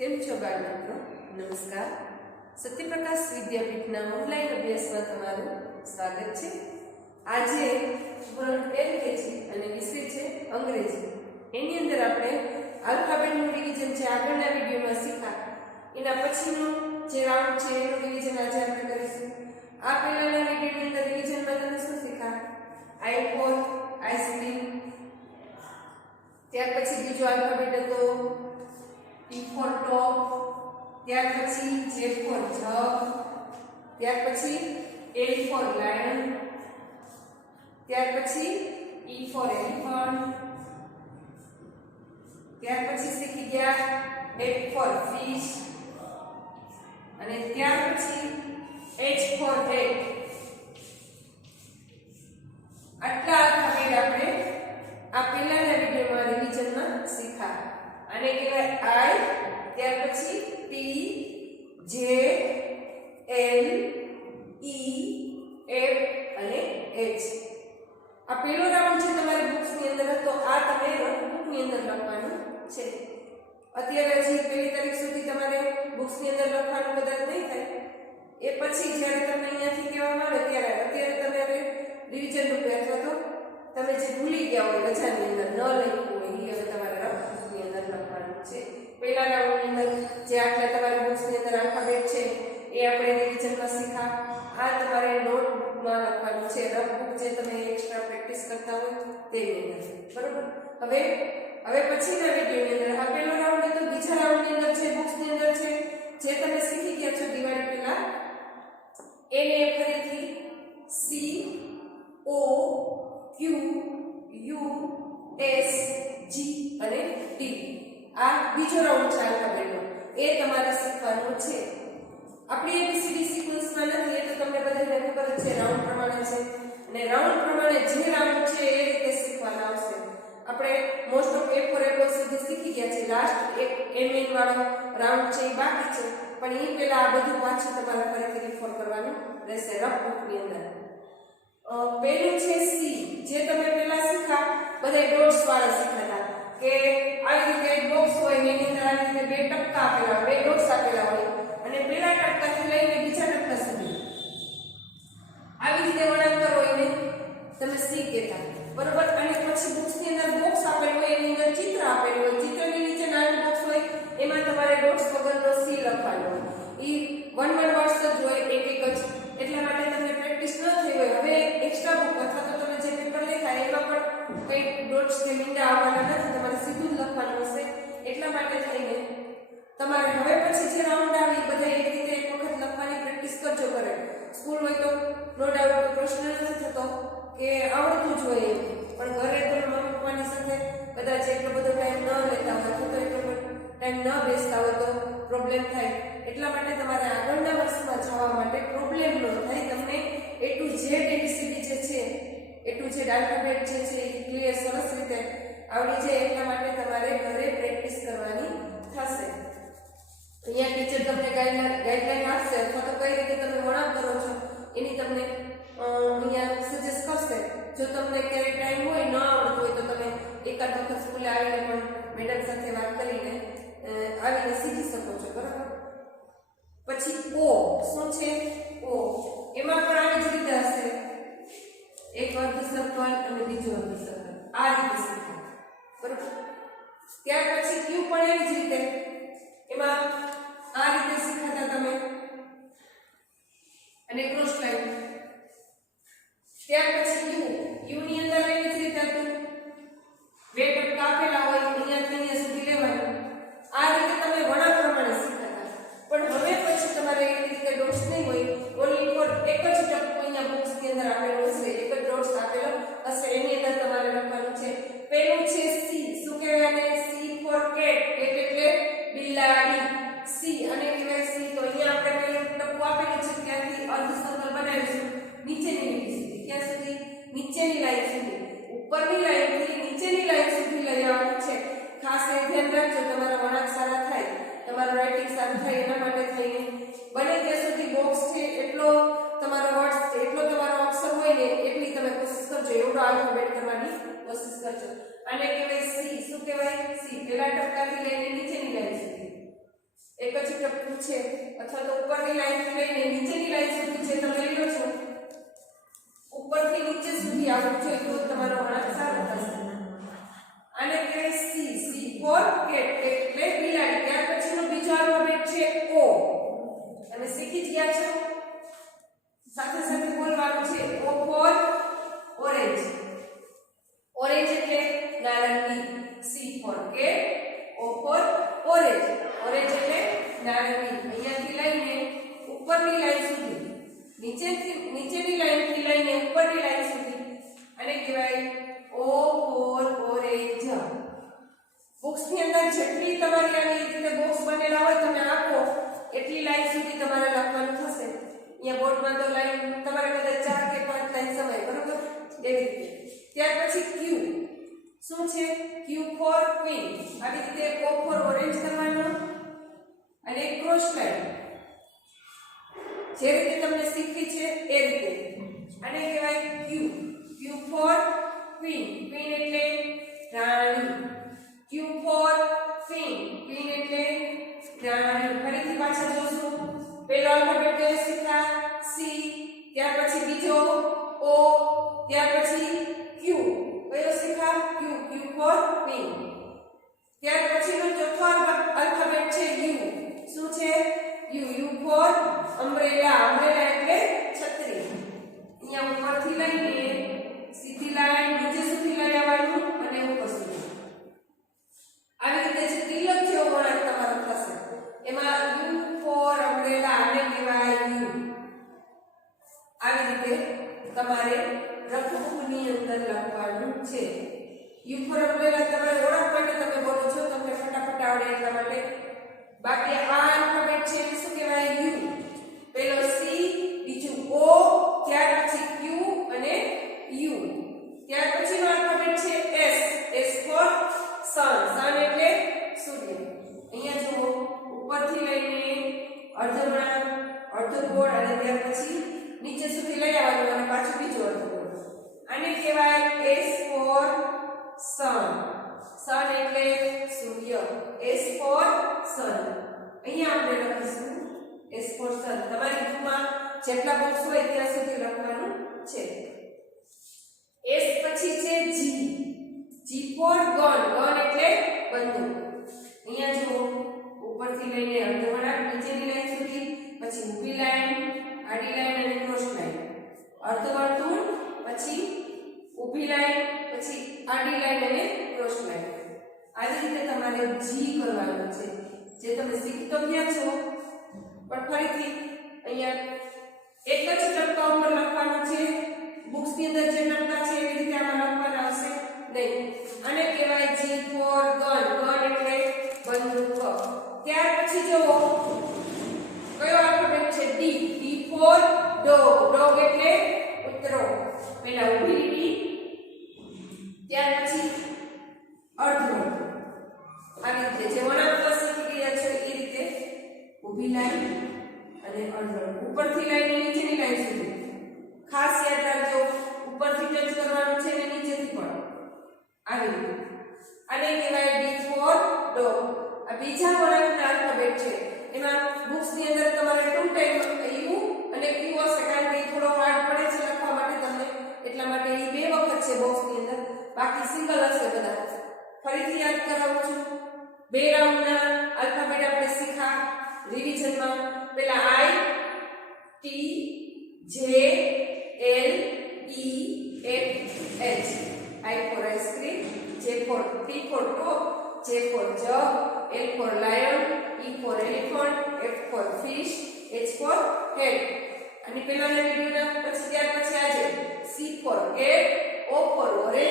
કેમ છો બાળ મિત્રો? નમસ્કાર. સત્યપ્રકાશ વિદ્યાપીઠના ઓનલાઈન અભ્યાસમાં તમારું સ્વાગત છે. આજે ધોરણ LKG અને વિષય છે અંગ્રેજી. એની અંદર આપણે આલ્ફાબેટનું રિવિઝન છે આગળના વિડીયોમાં શીખ્યા. એના પછીનું જે રાઉન્ડ છે એનું રિવિઝન આજે આપણે કરીશું. આ પહેલાના વિડીયોની અંદર રિવિઝનમાં તમે શું શીખ્યા? I for આઈસ્ક્રીમ, ત્યાર પછી બીજો આલ્ફાબેટ હતો T for top, ત્યાર પછી J for jug, ત્યાર પછી L for lion, ત્યાર પછી E for elephant, ત્યાર પછી શીખી ગયા F for fish, અને ત્યાર પછી H for hat. આટલા આલ્ફાબેટ આપણે આ પહેલાના વિડીયોમાં રિવિઝનમાં શીખ્યા. આને કહેવાય I, ત્યાર પછી P, J, L, E, F અને H. આ પહેલો રાઉન્ડ છે તમારી બુક્સની અંદર, તો આ તમે નોટબુકની અંદર લખવાનું છે. અત્યારે હજી પહેલી તારીખ સુધી તમારે બુક્સની અંદર લખવાનું કદાચ નહીં થાય. એ પછી જ્યારે તમને અહીંયાથી કહેવામાં આવે ત્યારે અત્યારે તમારે રિવિઝન રૂપે અથવા તો તમે જે ભૂલી ગયા હોય રજાની અંદર ન લખ્યું હોય એ હવે તમારે નોટબુકની અંદર લખવાનું છે. પહેલા રાઉન્ડની અંદર જે આટલા તમારી બુક્સની અંદર આલ્ફાબેટ છે એ આપણે રિવિઝનમાં શીખ્યા. આ તમારે નોટબુકમાં લખવાનું છે. રફબુક જે તમે એક્સ્ટ્રા પ્રેક્ટિસ કરતા હોય તેની અંદર, બરોબર? હવે પછીના વિડીયોની અંદર આ પહેલો રાઉન્ડ હતો. બીજા રાઉન્ડની અંદર છે બુક્સની અંદર છે જે તમે શીખી ગયા છો દિવાળી પહેલા, એને ફરીથી C, O, Q, U, S, G અને T. આ બીજો રાઉન્ડ છે આલ્ફાબેટનો, એ તમારે શીખવાનું છે. આપણી ABCD સિક્વન્સમાં નથી, એ તો તમને બધાને ખબર જ છે, રાઉન્ડ પ્રમાણે છે. અને રાઉન્ડ પ્રમાણે જે રાઉન્ડ છે એ રીતે શીખવાના આવશે. આપણે most of A for apple સુધી શીખી ગયા છે. લાસ્ટ એક એમએન વાળો રાઉન્ડ છે એ બાકી છે, પણ એ પહેલા આ બધું પાછું તમારે ફરીથી રિફર કરવાનું રહેશે રફ બુકની અંદર. પહેલું છે C, જે તમે પહેલા શીખ્યા બધા ડોટ્સ વાળા શીખ્યા કે આવી રીતે એક બોક્સ હોય એની અંદર આવી રીતે બે ટપકા આપેલા હોય, બે ડોટ્સ આપેલા હોય, અને પહેલા ટપકાથી લઈને બીજા ટપકા સુધી આવી રીતે વળાંક કરો એને તમે C કહેતા, બરોબર? અને પછી બુક્સની અંદર બોક્સ આપેલું હોય, એની અંદર ચિત્ર આપેલું હોય, ચિત્રની નીચે નાનું બોક્સ હોય, એમાં તમારે ડોટ્સ વગરનો C લખવાનો હોય. ઈ વન વર્ડ્સ જ હોય, એક જ. એટલા માટે તમને પ્રેક્ટિસ ન થઈ હોય, હવે એક્સ્ટ્રા બુક અથવા તો તમે જે પેપર લેતા એમાં પણ કઈ ડોટ્સ કે મીંડા આવવાના નથી, તમારે સીધું જ લખવાનું હશે. એટલા માટે થઈને તમારે હવે પછી જે રાઉન્ડ આવે એ બધા એક રીતે એક વખત લખવાની પ્રેક્ટિસ કરજો કરે. સ્કૂલ હોય તો નો ડાઉટ પ્રશ્ન નથી થતો કે આવડતું જ હોય, પણ ઘરે તો મમ્મી પપ્પાની સાથે કદાચ એટલો બધો ટાઈમ ન લેતા હોય અથવા તો એટલો ટાઈમ ન બેસતા હોય તો પ્રોબ્લેમ થાય. એટલા માટે તમારે આગળના વર્ષમાં જવા માટે પ્રોબ્લેમ ન થાય, તમને A to Z ABCD જે છે, A to Z આલ્ફાબેટ જે છે એ ક્લિયર સરસ રીતે આવડી જાય. એટલા માટે તમારે ઘરે પ્રેક્ટિસ કરવાની થશે. અહીંયા ટીચર તમને ગાઈડલાઈન આપશે અથવા તો કઈ રીતે તમે વળાંક કરો છો એની તમને અહીંયા સજેસ્ટ કરશે. જો તમને ક્યારેય ટાઈમ હોય ન આવડતું હોય તો તમે એકાદ વખત સ્કૂલે આવીને પણ મેડમ સાથે વાત કરીને આવીને શીખી શકો છો, બરાબર? પછી O શું છે? O એમાં પણ આવી જ રીતે હશે, એક અર્ધ સર્કલ અને બીજો અર્ધ સર્કલ, આ રીતે શીખો, બરાબર? ત્યાર પછી Q પણ એવી જ રીતે, એમાં આ રીતે શીખાતા તમે અને ક્રોસ લાઈન. ત્યાર પછી U ની અંદર એવી જ રીતે હતું, બે ટપકા આપેલા હોય, અહીંયાથી અહીંયા સુધી લેવાનું. આ રીતે તમે વળાંક પ્રમાણે શીખાતા. પણ હવે પછી તમારે એવી રીતે ડોટ્સ નહીં હોય, ઓનલી ફોર એક જ ટપકો અહીંયા બોક્સની અંદર આપેલો હશે, એક જ ડોટ્સ આપેલો હશે, એની અંદર તમારે લખવાનું છે. પહેલું છે C, શું કહેવાય? C for cat, cat એટલે બિલાડી. C અને કહેવાય C. તો અહીંયા આપણે પહેલું ટપકું આપેલું છે, ત્યાંથી અર્ધ સર્કલ બનાવીશું નીચેની લીટી સુધી. ક્યાં સુધી? નીચેની લાઈન સુધી. ઉપરની લાઈનથી નીચેની લાઈન સુધી લઈ આવવાનું છે. ખાસ એ ધ્યાન રાખજો તમારા વળાંક સારા થાય, તમારું રાઇટિંગ સારું થાય, એના માટે થઈને બને ત્યાં સુધી બોક્સ છે એટલો તમારો વર્ડ એટલો તમારો અક્ષર હોય ને એટલી તમે કોશિશ કરજો, એવડો આલ્ફાબેટ કરવાની કોશિશ કરજો. આને કહેવાય C. શું કહેવાય? C. પહેલા ટપકાથી લઈને નીચેની લાઈન સુધી. એક જ ટપકું છે અથવા તો ઉપરની લાઈનથી લઈને નીચેની લાઈન સુધી જે તમે લો છો ઉપરથી નીચે સુધી આવવું જોઈએ તો તમારો વળાંક સારો થશે. આને કહેવાય સી. સી ફોર કેટ, એટલે બિલાડી. ત્યાર પછીનો બીજો આલ્ફાબેટ છે ઓ. તમે શીખી જ ગયા છો, સાથે સાથે બોલવાનું છે. ઓ ફોર ઓરેન્જ. ઓરેન્જ એટલે નારંગી. C for cat, O for orange. Orange એટલે નારંગી. અહીંયાથી લઈને ઉપરની લાઈન સુધી, નીચેની લાઈનથી લઈને ઉપરની લાઈન સુધી આને કહેવાય ઓ ફોર ઓરેન્જ. બોક્સની અંદર જેટલી તમારી આવી રીતે બોક્સ બનેલા હોય તમે આપો એટલી લાઈન સુધી તમારે લખવાનું થશે. અહીંયા બોર્ડમાં તો લાઈન તમારે કદાચ 4 કે 5 લાઈન સમય, બરોબર? એવી રીતે. ત્યાર પછી ક્યુ. શું છે? ક્યુ ફોર ક્વીન. આવી રીતે ઓ ફોર ઓરેન્જ કરવાનો અને ક્રોસ લાઈન જે રીતે તમને શીખી છે એ રીતે. આને કહેવાય ક્યુ. ક્યુ ફોર ક્વીન. ક્વીન એટલે રાણી. ક્યુ ફોર ક્વીન. ક્વીન એટલે રાણી. ફરીથી પાછા જોશું. પહેલો આલ્ફાબેટ કયો શીખ્યા? સી. ત્યાર પછી બીજો ઓ. ત્યાર પછી ક્યુ. કયો શીખ્યા? ક્યુ. ક્યુ ફોર ક્વીન. ત્યાર પછીનો ચોથો આલ્ફાબેટ છે યુ. શું છે? You. You for umbrella. Umbrella એટલે છત્રી. અહીંયા ઉપરથી લઈને સીધી લાઈન નીચે સુધી લઈ આવવાનું અને ઉપર સુધી. આવી રીતે જે તિલક જેવો વળાંક તમારો થશે એમાં યુ ફોર અમ્બ્રેલા આને કહેવાય યુ. આવી રીતે તમારે રફબુકની અંદર લખવાનું છે. યુ ફોર અમ્બ્રેલા તમારે ઓળખ માટે તમે બોલો છો, તમને ફટાફટ આવડે એટલા માટે. બાકી આ આલ્ફાબેટ છે એ શું કહેવાય? યુ. પેલો સી, બીજું ઓ, ત્યાર પછી ક્યુ અને યુ. ત્યાર પછીનો આલ્ફાબેટ છે એસ. એસ ફોર સન. સન એટલે સૂર્ય. અહીંયા જુઓ, ઉપરથી લઈને અર્ધવળાંક, અર્ધગોળ અને ત્યાર પછી નીચે સુધી લઈ આવવાનું અને પાછું બીજો અર્ધગોળ. આને કહેવાય એસ ફોર સન. સન એટલે સૂર્ય. એસ ફોર સન. અહીંયા આપણે લખીશું એસ ફોર સન. તમારી બુકમાં જેટલા બોક્સ હોય ત્યાં સુધી લખવાનું છે. એસ પછી છે જી. G four gun. ગન એટલે બંદૂક. અહીંયા જુઓ, ઉપરથી લઈને અર્ધવળાંક, નીચેની લાઈન સુધી, પછી ઊભી લાઈન, આડી લાઈન અને ક્રોસ લાઈન. અર્ધવર્તુળ, પછી ઊભી લાઈન, પછી આડી લાઈન અને ક્રોસ લાઈન. આવી રીતે તમારે જી કરવાનું છે, જે તમે શીખી તો ગયા છો. પણ ફરીથી અહીંયા એક જ ટપકા ઉપર લખવાનું છે. બુક્સની અંદર જે ટપકા છે એવી રીતે આમાં લખવાના આવશે નહીં. આને કહેવાય જી ફોર ગન. ગન એટલે બંદૂક. ત્યાર પછી જો કયો આલ્ફાબેટ છે? D. D four dog. Dog એટલે કૂતરો. પહેલા ઊભી ડી, ત્યાર પછી અર્ધવર્તુળ. આવી રીતે જે વળાંક શીખી ગયા છો એ રીતે ઊભી લાઈન અને અર્ધવર્તુળ. ઉપરથી લઈને નીચેની લાઈન સુધી. ખાસ યાદ રાખજો, ઉપરથી ટચ કરવાનું છે અને નીચેથી પણ. આવી રીતે. આને કહેવાય ડી ફોર ડોગ. આ બીજા વળાંકના આલ્ફાબેટ છે. એમાં બુક્સની અંદર તમારે 2 ટાઈમ યુ અને ક્યુ હશે, કારણ કે એ થોડો હાર્ડ પડે છે લખવા માટે તમને, એટલા માટે એ 2 વખત છે બોક્સની અંદર. બાકી સિંગલ હશે બધા. ફરીથી યાદ કરાવું છું. 2 રાઉન્ડના આલ્ફાબેટ આપણે શીખા રિવિઝનમાં. પહેલા I, T, J, L, E, F, H. I for ice cream, J for T for top, J for jug, L for lion, E for elephant, F for fish, H for head. અને પેલાના વિડિયોના પછી ત્યાર પછી આજે C for cat, O for orange,